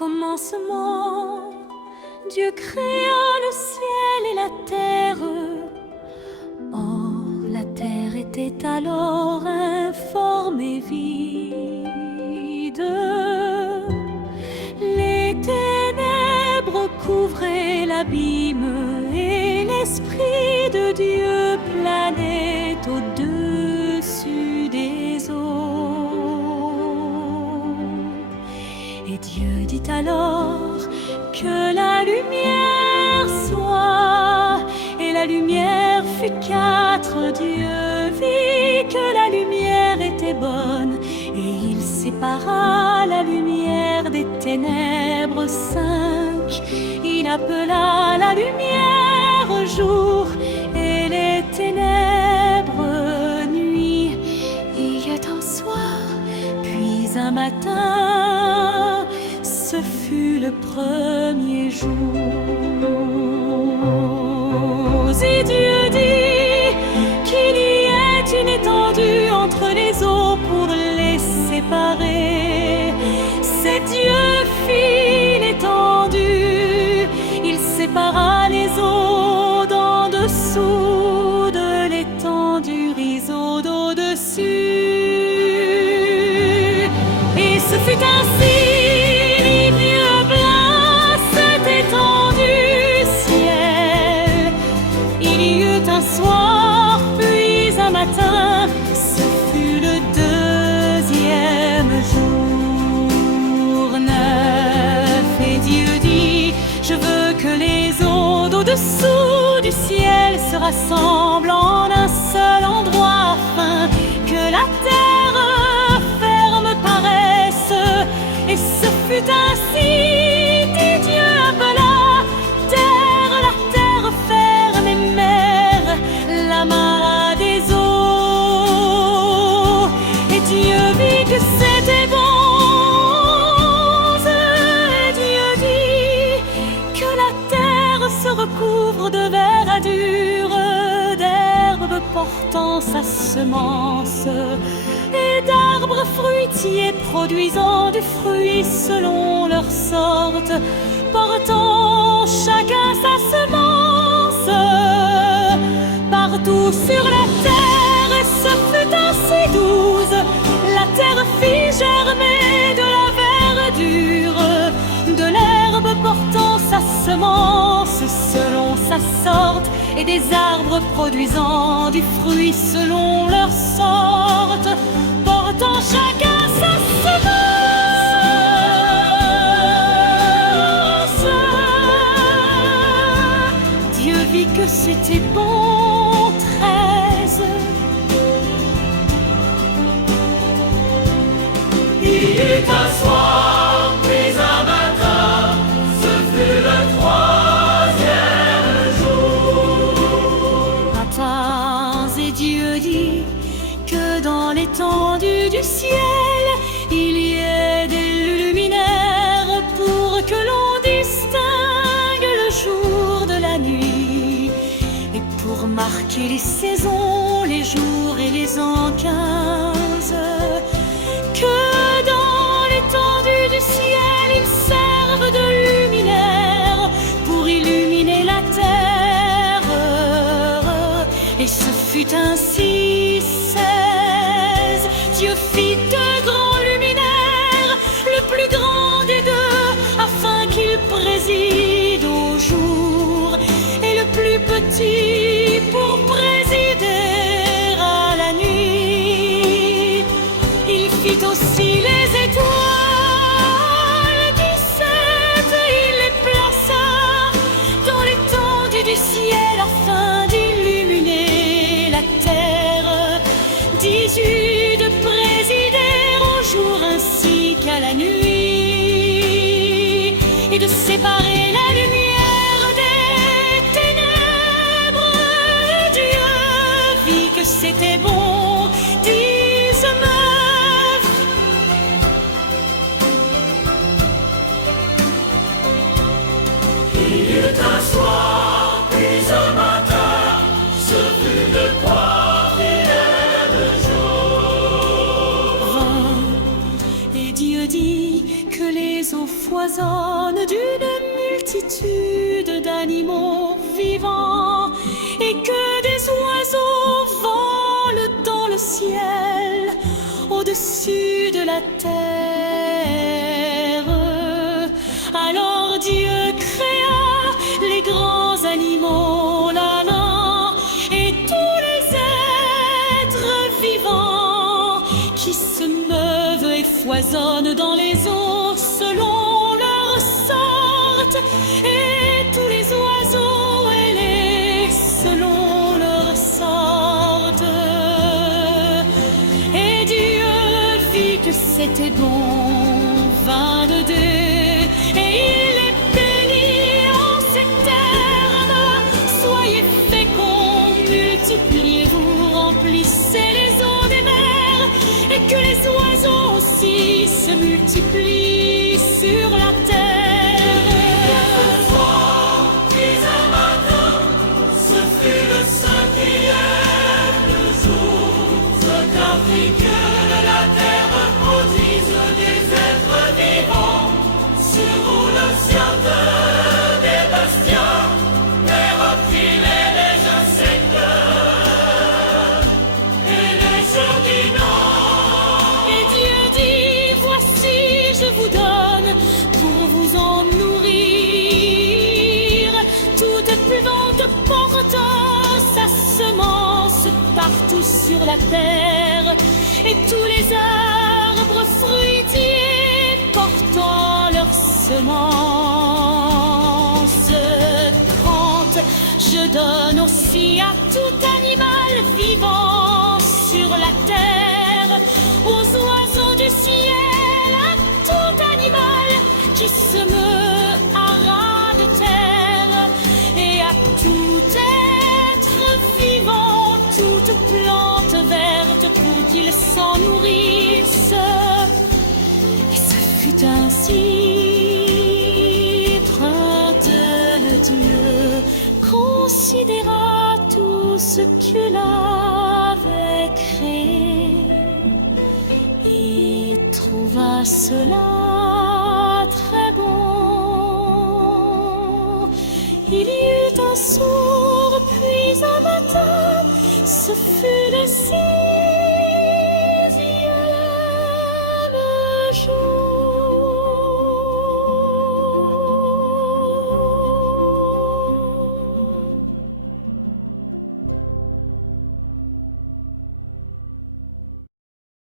commencement, Dieu créa le ciel et la terre. Or, la terre était alors informe et vide. Les ténèbres couvraient l'abîme et l'Esprit de Dieu planait au-dessus des eaux. Et Dieu dit alors que la lumière soit, et la lumière fut 4. Dieu vit que la lumière était bonne, et il sépara la lumière des ténèbres. 5. Il appela la lumière jour, et les ténèbres nuit. Il y eut un soir, puis un matin, ce fut le premier jour. Et Dieu dit qu'il y ait une étendue entre les eaux pour les séparer. C'est Dieu fit l'étendue, il sépara les eaux d'en dessous de l'étendue, riseau d'au-dessus. Et ce fut ainsi. Soir, puis un matin, ce fut le deuxième jour. 9. Et Dieu dit, je veux que les eaux d'au-dessous du ciel se rassemblent en un seul endroit, afin que la terre ferme paraisse. Et ce fut ainsi, dit Dieu appela terre, la terre ferme et mer, l'amas des eaux. Et Dieu vit que c'était bon. Et Dieu dit que la terre se recouvre de verdure, d'herbes portant sa semence, et d'arbres fruitiers produisant du fruit selon leur sorte, portant chacun sa semence partout sur la terre. Et ce fut ainsi. 12. La terre fit germer de la verdure, de l'herbe portant sa semence selon sa sorte, et des arbres produisant du fruit selon leur sorte, portant chacun sa semence. Dieu vit que c'était bon. 13. Il eut un soir, puis un matin, ce fut le troisième jour. Matin, et Dieu dit que dans l'étendue du ciel, il y ait des luminaires pour que l'on distingue le jour de la nuit, et pour marquer les saisons, les jours et les ans 15. Que dans l'étendue du ciel, ils servent de luminaire pour illuminer la terre. Et ce fut ainsi. 16. Dieu fit 2 grands luminaires, le plus grand des 2, afin qu'il préside au jour, et le plus petit pour présider à la nuit. Il fit aussi les étoiles. 17. Il les plaça dans l'étendue du ciel afin d'illuminer la terre. 18. De présider au jour ainsi qu'à la nuit, et de séparer la lumière des ténèbres. Et Dieu vit que c'était bon. 19. Il eut un soir, puis un matin, ce fut le troisième jour. 20. Et Dieu dit que les eaux foisonnent foisonne d'une multitude d'animaux vivants et que des oiseaux volent dans le ciel au-dessus de la terre. Alors Dieu créa les grands animaux, là, et tous les êtres vivants qui se meuvent et foisonnent dans les eaux selon leur sorte, et tous les oiseaux ailés selon leur sorte. Et Dieu vit que c'était bon. 22. Et il est béni en ces termes. Soyez féconds, multipliez-vous, remplissez les eaux des mers, et que les oiseaux aussi se multiplient sur la terre. Puis un matin, ce fut le 5e jour. Ce qu'Afrique de la terre produise des êtres vivants, surroule sciente des bastions, des reptiles et des insectes, et des champignons. Et Dieu dit, voici je vous donne pour vous en nourrir toute plante portant sa semence partout sur la terre, et tous les arbres fruitiers portant leur semence. 30. Je donne aussi à tout animal vivant sur la terre, aux oiseaux du ciel, à tout animal qui se meut à ras de terre, et à tout être vivant, toute plante verte pour qu'ils s'en nourrissent. Et ce fut ainsi. 32. Considéra tout ce qu'il avait créé et trouva cela très bon. Il y eut un sourd, puis un matin, ce fut le signe